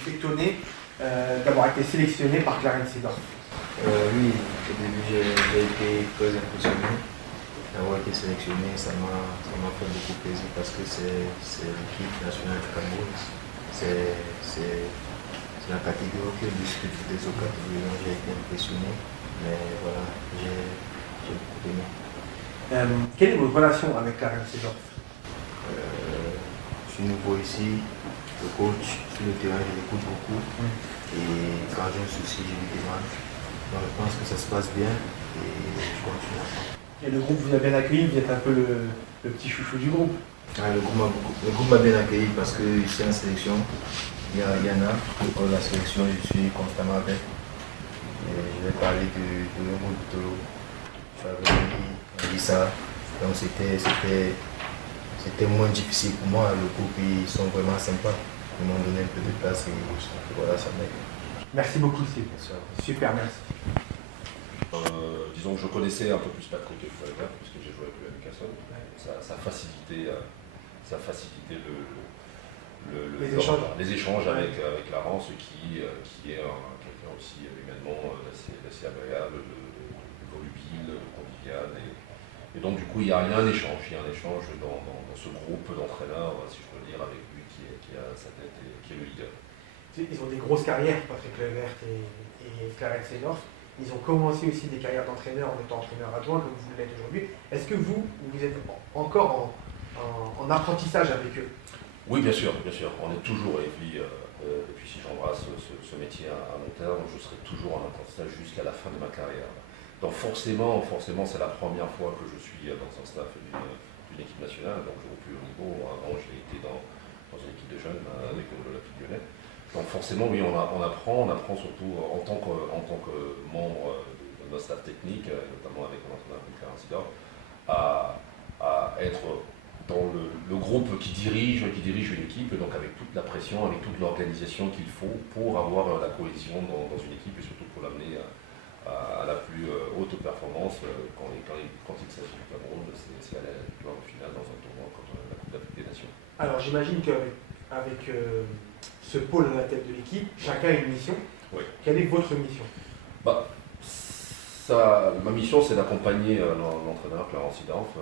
vous étonné d'avoir été sélectionné par Clarence Seedorf? Oui, au début j'ai été très impressionné d'avoir été sélectionné. Ça m'a fait beaucoup plaisir parce que c'est l'équipe nationale du Cameroun. C'est la catégorie qui discute des autres catégories. Donc j'ai été impressionné. Mais voilà, j'ai beaucoup aimé. Quelle est votre relation avec Clarence Seedorf? Je suis nouveau ici. Le coach sur le terrain, je l'écoute beaucoup. Et quand j'ai un souci, je lui demande. Donc je pense que ça se passe bien et je continue à faire. Et le groupe vous a bien accueilli, vous êtes un peu le petit chouchou du groupe. Le groupe m'a bien accueilli parce que ici en sélection, il y en a. Pour la sélection, je suis constamment avec. Et je vais parler de Moutolo, Faveli, Lisa. Donc c'était moins difficile pour moi. Le groupe, ils sont vraiment sympas. Ils m'ont donné un peu de place et voilà, ça m'aide. Merci beaucoup, Steve. Super, merci. Disons que je connaissais un peu plus Patrick que Fouet, puisque j'ai joué avec lui à Newcastle. Ça a facilité les échanges avec Clarence, qui est quelqu'un aussi humainement assez agréable, volubile, convivial. Et donc du coup, il y a un échange dans ce groupe d'entraîneurs, si je peux dire, avec lui qui a sa tête et qui est le leader. Ils ont des grosses carrières, Patrick Levert et Clarence Seedorf. Ils ont commencé aussi des carrières d'entraîneurs en étant entraîneur adjoint, comme vous l'êtes aujourd'hui. Est-ce que vous êtes encore en apprentissage avec eux? Oui, bien sûr. On est toujours, et puis si j'embrasse ce métier à long terme, je serai toujours en apprentissage jusqu'à la fin de ma carrière. Donc forcément, c'est la première fois que je suis dans un staff d'une équipe nationale, donc au plus haut niveau. Avant, j'ai été dans une équipe de jeunes avec l'Olympique Lyonnais. Donc forcément, oui, on apprend surtout en tant que membre de notre staff technique, notamment avec mon entraîneur Clarence Seedorf, à être dans le groupe qui dirige une équipe, donc avec toute la pression, avec toute l'organisation qu'il faut pour avoir la cohésion dans une équipe et surtout pour l'amener à la plus haute performance quand il s'agit du Cameroun, c'est à la victoire finale dans un tournoi comme la Coupe d'Afrique des Nations. Alors j'imagine qu'avec ce pôle à la tête de l'équipe, chacun a une mission. Oui. Quelle est votre mission? Ma mission, c'est d'accompagner l'entraîneur Clarence Seedorf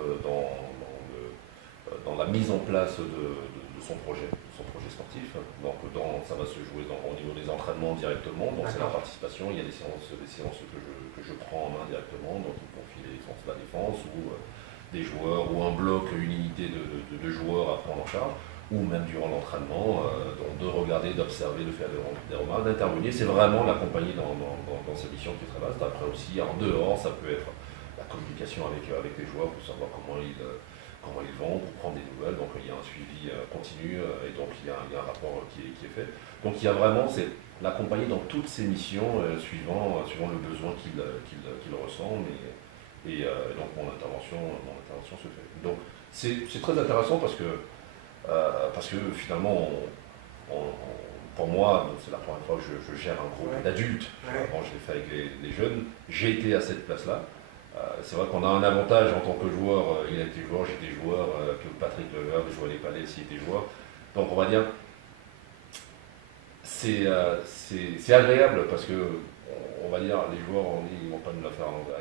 dans la mise en place de son projet sportif. Donc ça va se jouer au niveau des entraînements directement, donc c'est la participation. Il y a des séances que je prends en main directement, donc il confie les séances de la défense ou des joueurs ou un bloc, une unité de joueurs à prendre en charge, ou même durant l'entraînement, de regarder, d'observer, de faire des remarques, d'intervenir. C'est vraiment l'accompagner dans cette mission qui est très vaste. Après aussi, en dehors, ça peut être la communication avec les joueurs pour savoir comment ils vont, pour prendre des nouvelles. Donc il y a un suivi continu et donc il y a un rapport qui est fait. Donc il y a vraiment, c'est l'accompagner dans toutes ses missions suivant le besoin qu'il ressent. Et donc mon intervention se fait. Donc c'est très intéressant parce que finalement, pour moi, c'est la première fois que je gère un groupe d'adultes. Avant, je l'ai fait avec les jeunes. J'ai été à cette place-là. C'est vrai qu'on a un avantage en tant que joueur. Il a été joueur, j'étais joueur, que Patrick Levert, je jouais les palais, s'il était joueur. Donc on va dire, c'est agréable parce que, on va dire, les joueurs, ils ne vont pas nous la faire à l'envers.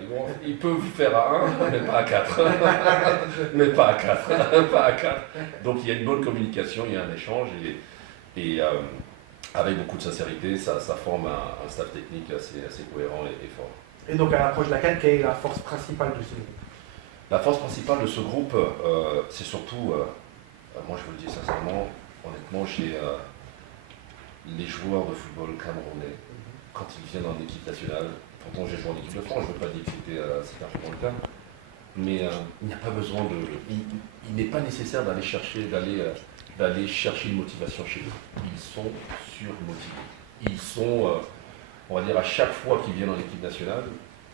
Ils peuvent faire à 1, mais pas à 4. Mais pas à 4. Pas à 4. Donc il y a une bonne communication, il y a un échange et avec beaucoup de sincérité, ça forme un staff technique assez cohérent et fort. Et donc à l'approche de la CAN, quelle est la force principale de ce groupe? La force principale de ce groupe, c'est surtout, moi je vous le dis sincèrement, honnêtement, chez les joueurs de football camerounais, quand ils viennent en équipe nationale, pourtant j'ai joué en équipe de France, je ne veux pas dire que c'était absolument le cas, mais il n'y a pas besoin il n'est pas nécessaire d'aller chercher une motivation chez eux. Ils sont surmotivés. Ils sont, on va dire, à chaque fois qu'ils viennent en équipe nationale,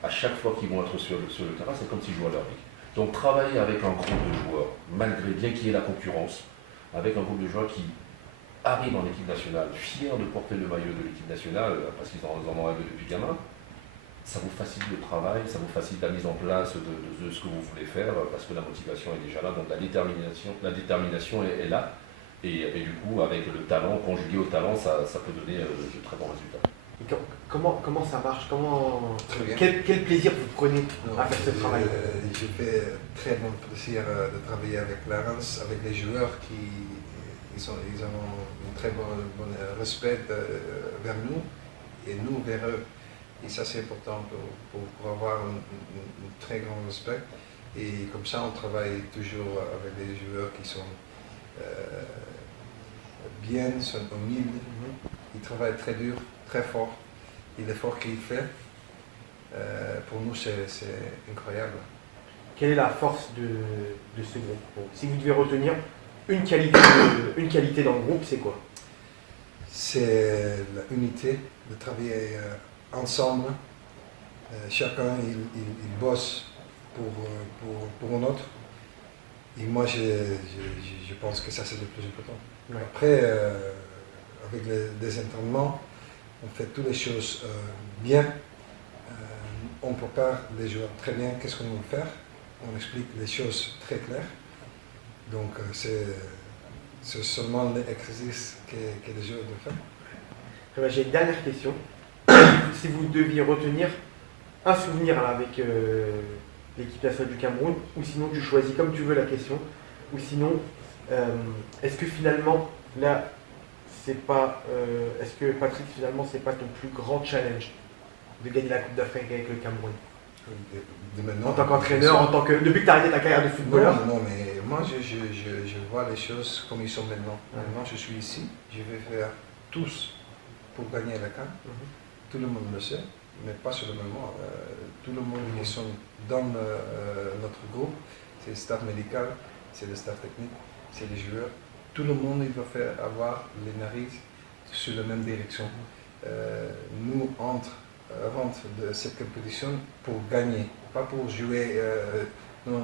à chaque fois qu'ils vont être sur le terrain, c'est comme s'ils jouaient à leur vie. Donc travailler avec un groupe de joueurs, malgré bien qu'il y ait la concurrence, avec un groupe de joueurs qui arrivent en équipe nationale, fiers de porter le maillot de l'équipe nationale, parce qu'ils en ont rêvé depuis gamin, ça vous facilite le travail, ça vous facilite la mise en place de ce que vous voulez faire, parce que la motivation est déjà là, donc la détermination est là. Et du coup, avec le talent, conjugué au talent, ça peut donner de très bons résultats. Et comment ça marche? Très bien. Quel plaisir vous prenez Non, à faire ce travail? je fais très bon plaisir de travailler avec Clarence, avec les joueurs qui ils ont un très bon respect vers nous et nous vers eux. Et ça c'est important pour avoir un très grand respect. Et comme ça on travaille toujours avec des joueurs qui sont bien, sont humbles. Ils travaillent très dur, très fort. Et l'effort qu'il fait, pour nous, c'est incroyable. Quelle est la force de ce groupe? Bon, si vous devez retenir une qualité dans le groupe, c'est quoi? C'est l'unité, de travailler ensemble. Chacun, il bosse pour un autre. Et moi, je pense que ça, c'est le plus important. Ouais. Après, avec des entraînements, on fait toutes les choses bien. On prépare les joueurs très bien qu'est-ce qu'on veut faire. On explique les choses très claires. Donc c'est seulement l'exercice que les joueurs doivent faire. J'ai une dernière question. Si vous deviez retenir un souvenir là, avec l'équipe nationale du Cameroun, ou sinon tu choisis comme tu veux la question, ou sinon, est-ce que finalement, là, c'est pas, est-ce que Patrick, finalement, c'est pas ton plus grand challenge de gagner la Coupe d'Afrique avec le Cameroun? Maintenant, en tant qu'entraîneur, depuis que tu as arrêté ta carrière de footballeur? Non, mais moi je vois les choses comme ils sont maintenant. Maintenant je suis ici, je vais faire tous pour gagner la CAN. Tout le monde le sait, mais pas seulement. Tout le monde qui sont dans notre groupe, c'est le staff médical, c'est le staff technique, c'est les joueurs. Tout le monde il doit avoir les narices sur la même direction. Nous rentre de cette compétition pour gagner, pas pour jouer. Non,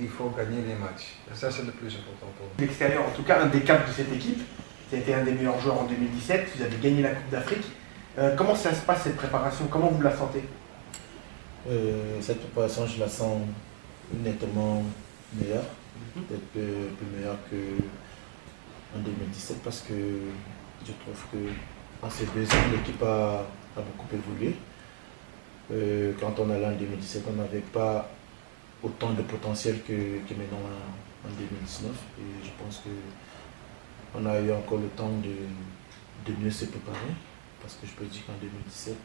il faut gagner les matchs. Ça, c'est le plus important pour nous. L'extérieur, en tout cas, un des caps de cette équipe, tu as été un des meilleurs joueurs en 2017, vous avez gagné la Coupe d'Afrique. Comment ça se passe cette préparation? Comment vous la sentez? Cette préparation, je la sens nettement meilleure, peut-être plus meilleure qu'en 2017 parce que je trouve que en ces 2 ans, l'équipe a beaucoup évolué. Quand on allait en 2017, on n'avait pas autant de potentiel que maintenant en 2019. Et je pense qu'on a eu encore le temps de mieux se préparer. Parce que je peux dire qu'en 2017,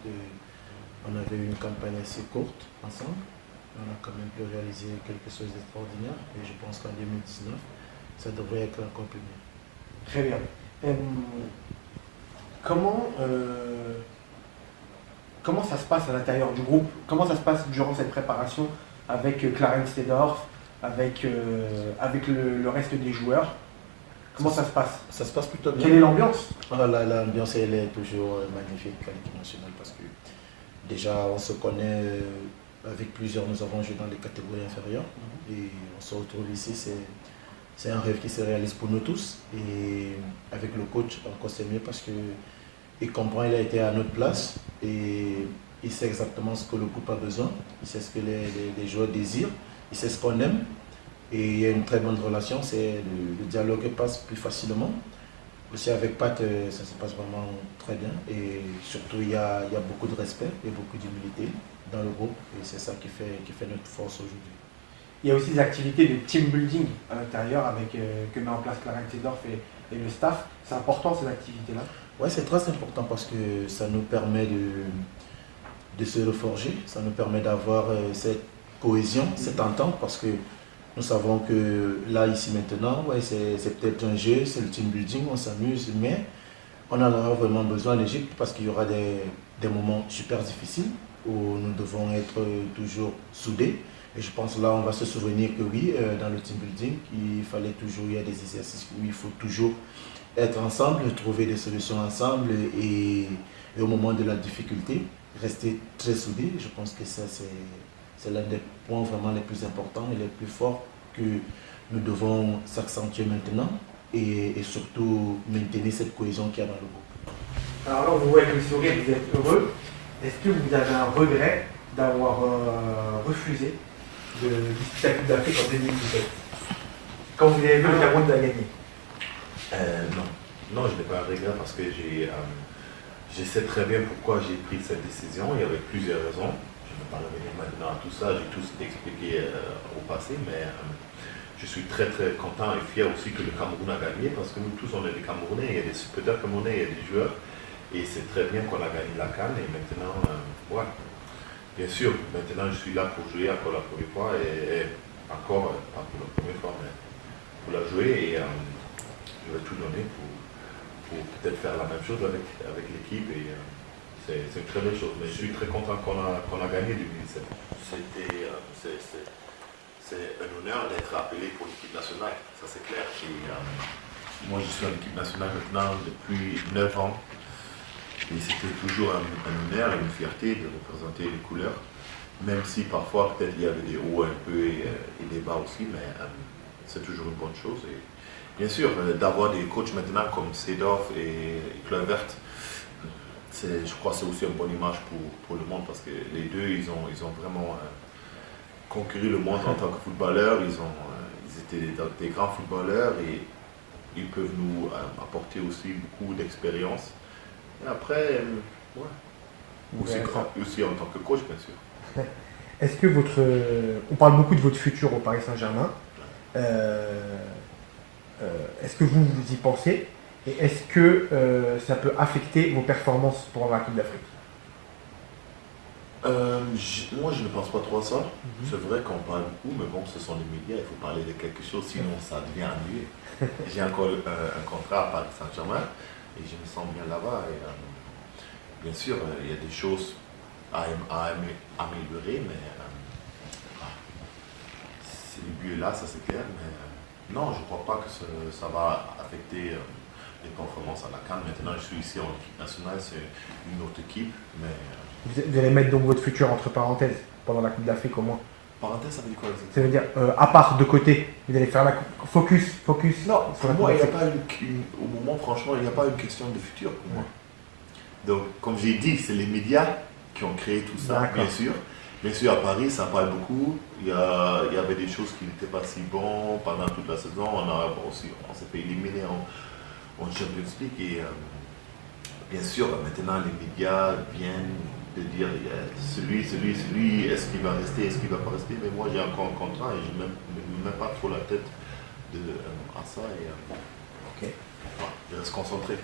on avait eu une campagne assez courte ensemble. On a quand même pu réaliser quelque chose d'extraordinaire. Et je pense qu'en 2019, ça devrait être encore plus mieux. Très bien. Comment ça se passe à l'intérieur du groupe? Comment ça se passe durant cette préparation avec Clarence Seedorf, avec le reste des joueurs? Comment ça se passe? Ça se passe plutôt bien. Quelle est l'ambiance? L'ambiance, elle est toujours magnifique à l'équipe nationale parce que déjà, on se connaît avec plusieurs. Nous avons joué dans les catégories inférieures et on se retrouve ici. C'est un rêve qui se réalise pour nous tous. Et avec le coach, encore c'est mieux parce qu'il comprend, il a été à notre place et il sait exactement ce que le groupe a besoin. Il sait ce que les joueurs désirent. Il sait ce qu'on aime. Et il y a une très bonne relation, le dialogue passe plus facilement. Aussi avec Pat, ça se passe vraiment très bien. Et surtout, il y a beaucoup de respect et beaucoup d'humilité dans le groupe. Et c'est ça qui fait notre force aujourd'hui. Il y a aussi des activités de team building à l'intérieur que met en place Clarence Seedorf et le staff. C'est important ces activités-là? Oui, c'est très important parce que ça nous permet de se reforger. Ça nous permet d'avoir cette cohésion, cette entente parce que nous savons que là, ici, maintenant, ouais, c'est peut-être un jeu, c'est le team building, on s'amuse, mais on en aura vraiment besoin en Égypte parce qu'il y aura des moments super difficiles où nous devons être toujours soudés. Et je pense là, on va se souvenir que oui, dans le team building, il y a des exercices où il faut toujours être ensemble, trouver des solutions ensemble et au moment de la difficulté, rester très soudés. Je pense que ça, c'est l'un des points vraiment les plus importants et les plus forts que nous devons s'accentuer maintenant et surtout maintenir cette cohésion qu'il y a dans le groupe. Alors là, vous voyez avec le sourire, vous êtes heureux. Est-ce que vous avez un regret d'avoir refusé de disputer la Coupe d'Afrique en 2017 quand vous avez vu le Cameroun de la gagner? Non. Non, je n'ai pas un regret parce que je sais très bien pourquoi j'ai pris cette décision. Il y avait plusieurs raisons. Je ne vais pas revenir maintenant à tout ça. J'ai tout expliqué au passé, mais je suis très très content et fier aussi que le Cameroun a gagné parce que nous tous on est des Camerounais, il y a des supporters camerounais, il y a des joueurs et c'est très bien qu'on a gagné la CAN et maintenant, ouais, bien sûr, maintenant je suis là pour jouer encore la première fois et encore, pas pour la première fois, mais pour la jouer et je vais tout donner pour peut-être faire la même chose avec l'équipe et c'est une très belle chose. Mais je suis très content qu'on a gagné 2017. C'est un honneur d'être appelé pour l'équipe nationale, ça c'est clair. Et, moi je suis en équipe nationale maintenant depuis 9 ans et c'était toujours un honneur et une fierté de représenter les couleurs, même si parfois peut-être il y avait des hauts un peu et des bas aussi, mais c'est toujours une bonne chose. Et bien sûr, d'avoir des coachs maintenant comme Seedorf et Kluivert, je crois que c'est aussi une bonne image pour le monde parce que les deux ils ont vraiment conquérir le monde en tant que footballeurs, ils étaient des grands footballeurs et ils peuvent nous apporter aussi beaucoup d'expérience. Et après, ouais, aussi en tant que coach, bien sûr. Est-ce que on parle beaucoup de votre futur au Paris Saint-Germain. Est-ce que vous y pensez et est-ce que ça peut affecter vos performances pour la Coupe d'Afrique? Moi, je ne pense pas trop à ça. C'est vrai qu'on parle beaucoup, mais bon, ce sont les médias, il faut parler de quelque chose, sinon ça devient ennuyeux. J'ai encore un contrat à Paris Saint-Germain et je me sens bien là-bas. Et bien sûr, il y a des choses à améliorer, mais ce but-là, ça c'est clair. Mais non, je ne crois pas que ça va affecter les performances à la CAN. Maintenant, je suis ici en équipe nationale, c'est une autre équipe, mais... Vous allez mettre donc votre futur entre parenthèses pendant la Coupe d'Afrique au moins. Parenthèse, ça veut dire quoi exactement? Ça veut dire, à part de côté, vous allez faire la focus. Non, pour moi, il n'y a pas au moment, franchement, il n'y a pas une question de futur pour moi. Donc, comme j'ai dit, c'est les médias qui ont créé tout ça, bien sûr. Bien sûr, à Paris, ça parle beaucoup. Il y avait des choses qui n'étaient pas si bonnes pendant toute la saison. On s'est fait éliminer en Champions League. Et bien sûr, maintenant, les médias viennent de dire celui, est-ce qu'il va rester, est-ce qu'il ne va pas rester. Mais moi, j'ai encore un contrat et je ne me mets pas trop la tête à ça. Et, je reste concentré.